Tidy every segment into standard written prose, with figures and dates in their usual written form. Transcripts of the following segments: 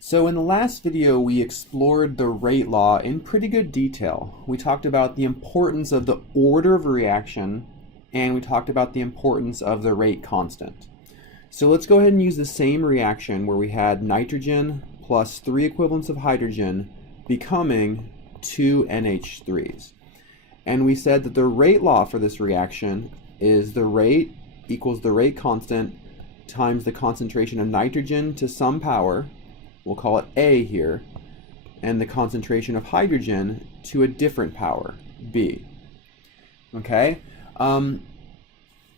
So in the last video, we explored the rate law in pretty good detail. We talked about the importance of the order of a reaction, and we talked about the importance of the rate constant. So let's go ahead and use the same reaction where we had nitrogen plus 3 equivalents of hydrogen becoming 2 NH3s. And we said that the rate law for this reaction is the rate equals the rate constant times the concentration of nitrogen to some power, we'll call it A here, and the concentration of hydrogen to a different power, B. Okay?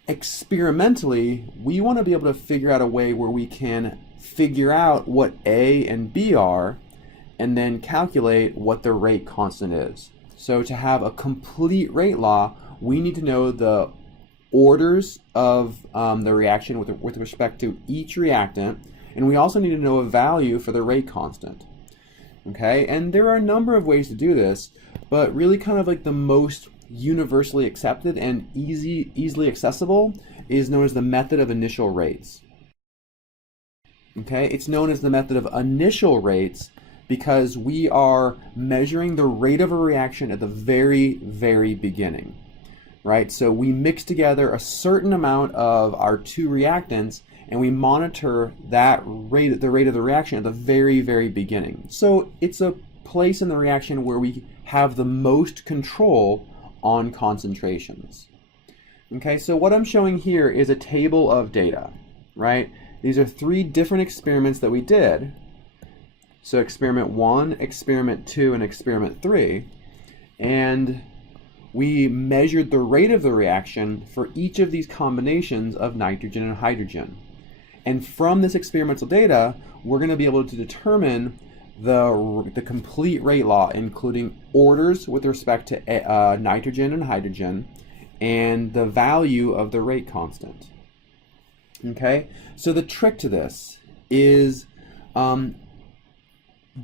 Experimentally, we want to be able to figure out a way where we can figure out what A and B are and then calculate what the rate constant is. So to have a complete rate law, we need to know the orders of the reaction with respect to each reactant, and we also need to know a value for the rate constant. Okay, and there are a number of ways to do this, but really kind of like the most universally accepted and easily accessible is known as the method of initial rates. Okay, it's known as the method of initial rates because we are measuring the rate of a reaction at the very, very beginning. Right, so we mix together a certain amount of our two reactants and we monitor that rate, the rate of the reaction at the very, very beginning. So it's a place in the reaction where we have the most control on concentrations. Okay, so what I'm showing here is a table of data, right? These are 3 different experiments that we did. So experiment 1, experiment 2, and experiment 3. And we measured the rate of the reaction for each of these combinations of nitrogen and hydrogen. And from this experimental data, we're going to be able to determine the complete rate law, including orders with respect to nitrogen and hydrogen, and the value of the rate constant. Okay, so the trick to this is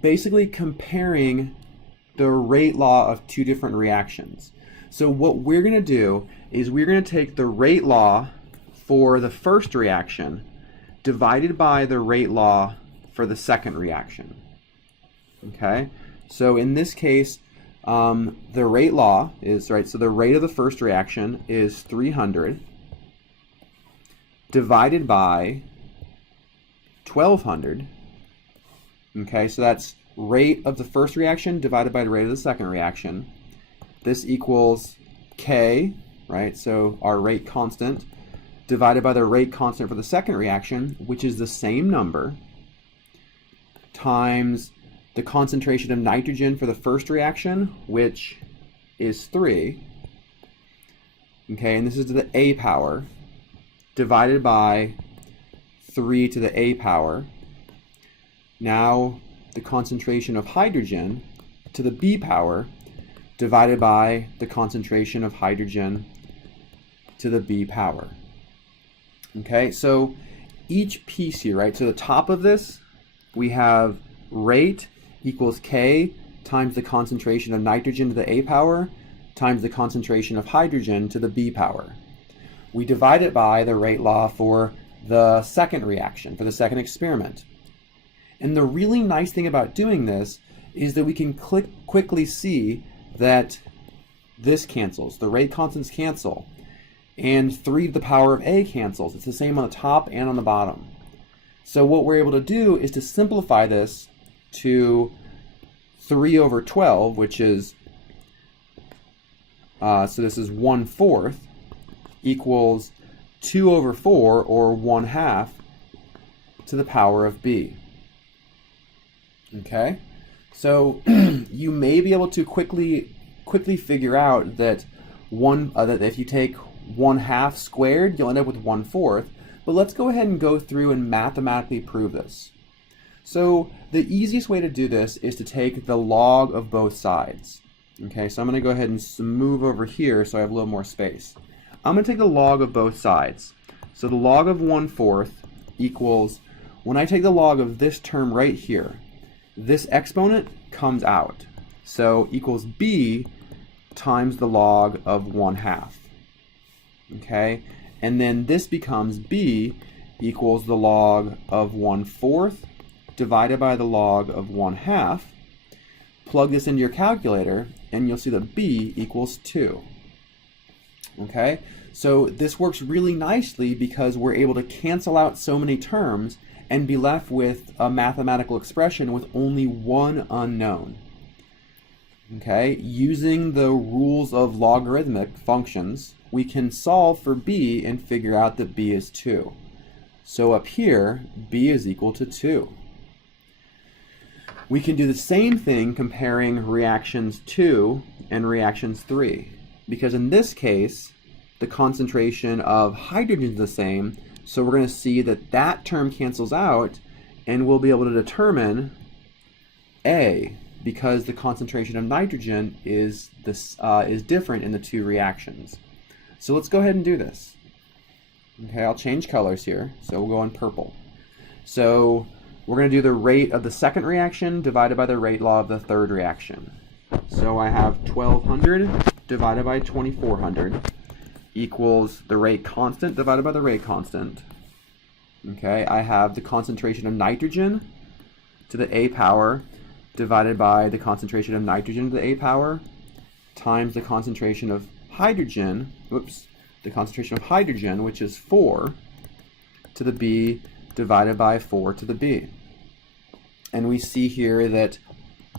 basically comparing the rate law of 2 different reactions. So what we're going to do is we're going to take the rate law for the first reaction divided by the rate law for the second reaction. Okay, so in this case, the rate law is, right, so the rate of the first reaction is 300 divided by 1200. Okay, so that's rate of the first reaction divided by the rate of the second reaction. This equals K, right, so our rate constant, divided by the rate constant for the second reaction, which is the same number, times the concentration of nitrogen for the first reaction, which is 3, okay, and this is to the A power, divided by 3 to the A power. Now the concentration of hydrogen to the B power, divided by the concentration of hydrogen to the B power. Okay, so each piece here, right, so the top of this, we have rate equals K times the concentration of nitrogen to the A power times the concentration of hydrogen to the B power. We divide it by the rate law for the second reaction, for the second experiment. And the really nice thing about doing this is that we can quickly see that this cancels, the rate constants cancel, and 3 to the power of A cancels. It's the same on the top and on the bottom. So what we're able to do is to simplify this to 3 over 12, which is, so this is 1/4, equals 2 over 4, or 1/2, to the power of B. Okay, so you may be able to quickly figure out that that if you take 1/2 squared, you'll end up with 1/4. But let's go ahead and go through and mathematically prove this. So the easiest way to do this is to take the log of both sides. Okay, so I'm going to go ahead and move over here so I have a little more space. I'm going to take the log of both sides. So the log of 1/4 equals, when I take the log of this term right here, this exponent comes out. So equals B times the log of 1/2. Okay, and then this becomes B equals the log of 1/4 divided by the log of 1/2. Plug this into your calculator, and you'll see that b equals 2. Okay, so this works really nicely because we're able to cancel out so many terms and be left with a mathematical expression with only one unknown. Okay, using the rules of logarithmic functions, we can solve for b and figure out that b is 2. So up here, b is equal to 2. We can do the same thing comparing reactions 2 and reactions 3, because in this case, the concentration of hydrogen is the same, so we're going to see that that term cancels out, and we'll be able to determine A, because the concentration of nitrogen is different in the two reactions. So let's go ahead and do this. Okay, I'll change colors here, so we'll go on purple. So we're going to do the rate of the second reaction divided by the rate law of the third reaction. So I have 1200 divided by 2400 equals the rate constant divided by the rate constant. Okay, I have the concentration of nitrogen to the A power divided by the concentration of nitrogen to the A power times the concentration of hydrogen, the concentration of hydrogen, which is 4 to the B divided by 4 to the B. And we see here that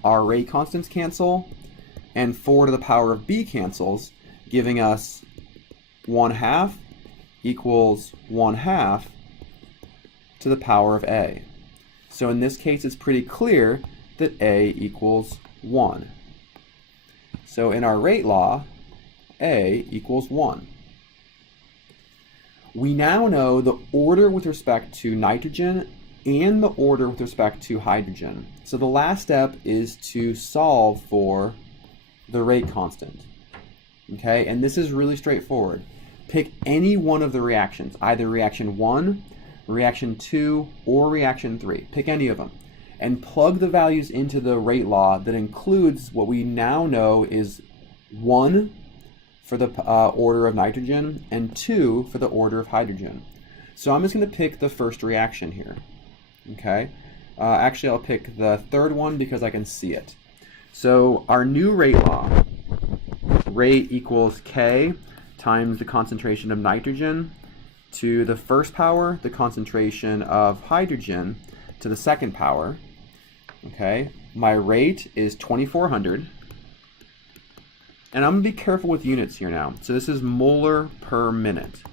our rate constants cancel and 4 to the power of B cancels, giving us 1/2 equals 1/2 to the power of A. So in this case, it's pretty clear that A equals 1. So in our rate law, A equals 1. We now know the order with respect to nitrogen and the order with respect to hydrogen. So the last step is to solve for the rate constant. Okay, and this is really straightforward. Pick any one of the reactions, either reaction 1, reaction 2, or reaction 3. Pick any of them and plug the values into the rate law that includes what we now know is 1 for the order of nitrogen and 2 for the order of hydrogen. So I'm just going to pick the first reaction here. Okay, actually I'll pick the third one because I can see it. So our new rate law, rate equals K times the concentration of nitrogen to the first power, the concentration of hydrogen to the second power. Okay, my rate is 2400. And I'm going to be careful with units here now. So this is molar per minute,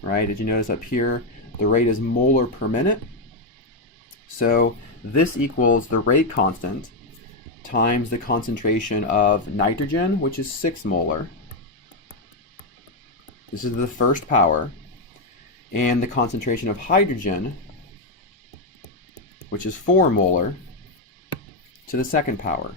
right? Did you notice up here, the rate is molar per minute? So this equals the rate constant times the concentration of nitrogen, which is 6 molar. This is the first power. And the concentration of hydrogen, which is 4 molar, to the second power.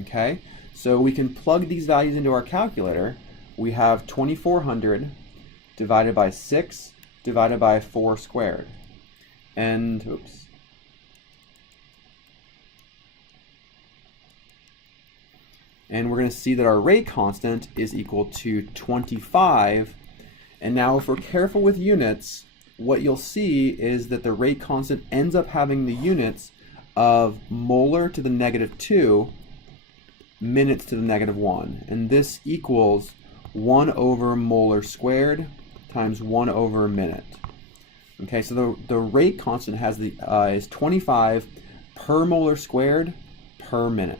Okay, so we can plug these values into our calculator. We have 2400 divided by 6 divided by 4 squared. And, and we're going to see that our rate constant is equal to 25. And now if we're careful with units, what you'll see is that the rate constant ends up having the units of molar to the -2, minutes to the -1. And this equals 1 over molar squared times 1 over minute. Okay, so the rate constant has is 25 per molar squared per minute.